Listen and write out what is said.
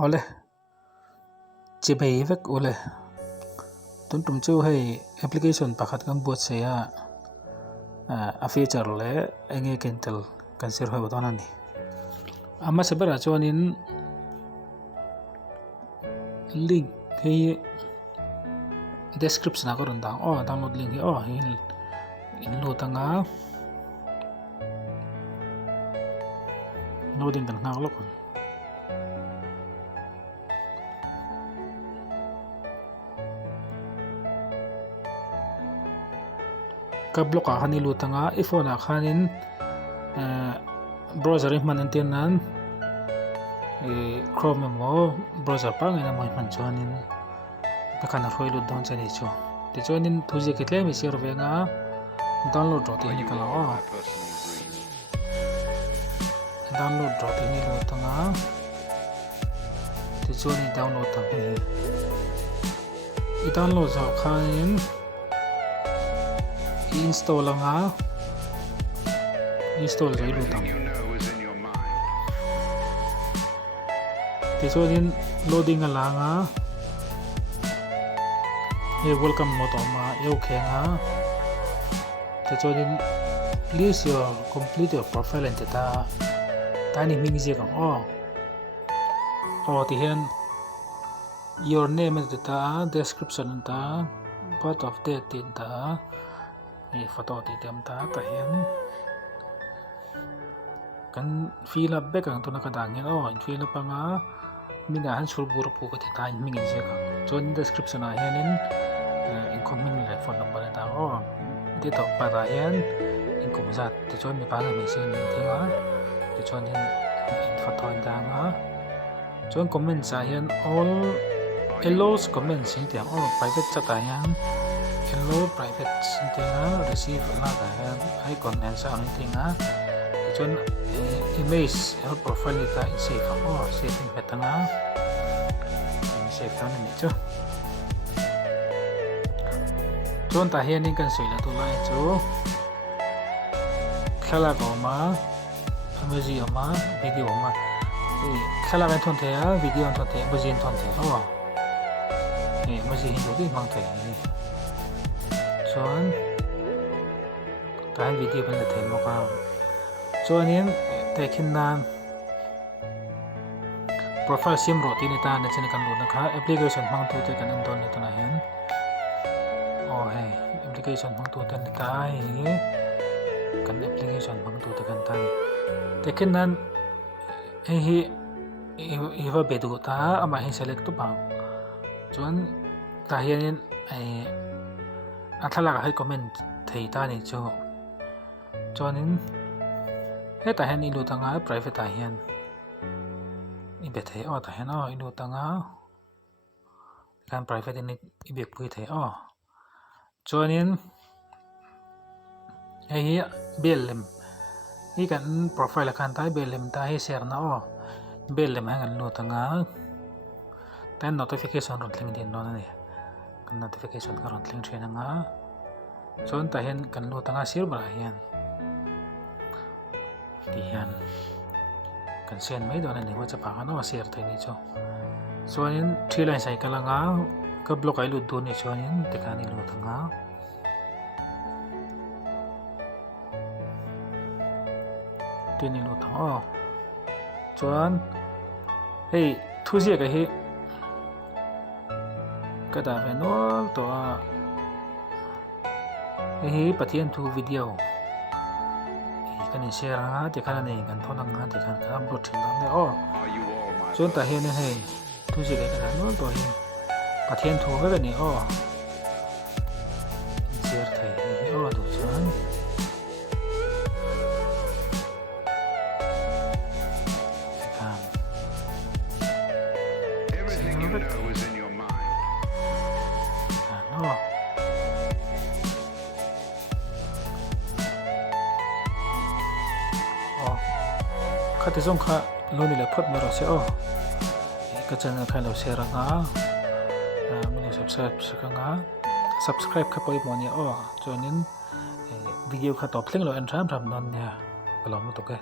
ole chibei vek ole tun tum chu hei application pakhat kan buat se a feature le enge kentel kan sir hoi boton ani ama sebara chuanin link hei description a ko ron dang download link hi in lo tanga loading kan ngak lokon ka block a khani lu tanga iphone a khanin browser man antenan chrome mo browser pa ngai na moi man chuanin ka kana roi lu don chani chu ti chuanin thuji ke tle mi sir venga download ro ti ni kala download ro ti ni lu tanga ti chuanin download ta i download zo khanin install nga install zai lu tang ti chuanin loading ala nga he welcome mo to ma eu khenga ti chuanin please complete your profile and data tani ming je kang ti hian your name and data description ta part of date tin ta photo ti tem ta hian kan fill up back ang to na kadang hian fill up anga minga han sul bur pu ka ti ta ming je kang chuan description a hian income min le phone number ta date of birth a hian income zat ti chuan mi pa na mi sin thinga ti chuan in photo ta nga chuan comment sa hian all allows comment sin tiang private chat a hian hello private sin tinga receive la ka hian icon and sa ang tinga ti chuan image profile ta save save in petanga save ta ni chu chuan ta hian in kan soila tu lai chu khala ko ma emoji ma video ma khala kan thon the video thon the emoji thon the emoji hin du mang the chuan ta video ban the mo ka chuanin tekin nan profile sim ro ti ni ta na chen kan lo na kha application mang tu te kan an don ni ta na hen application mang tu te ni ta kan application mang tu te kan ta tekin nan iwa bedu ta ama hi select tu bang chuan ta hian athala ka comment thei ta ni chu chuanin he ta hian ilu tanga private ta hian i be thei ta hian ilu tanga kan private ni i be pui thei chuanin hi bellem hi kan profile kan ta bellem ta hi share na bellem han lu tanga tan notification ron tling din no ni kan notification ka ron tling thena nga chuan ta hian kan lu tanga sir bra hian ti hian kan send mai don ani WhatsApp ka no share thei ni chu chuanin three line sai kala nga ka block ai lu du ni chuanin te ka ni lu tanga ti ni lu tanga chuan hei thuji ka hi kada venol to hi pathian thu video kan share ha ti kan nei kan thona nga ti kan upload thin dang ne chuan ta hian hei thuji ka kan no to hi pathian thu ga ni share thei du chuan khati zong kha loni le phot maro se ka channel kha lo share nga mini subscribe kha poi moni chuanin video kha top thleng lo an ram non nya kalom to ke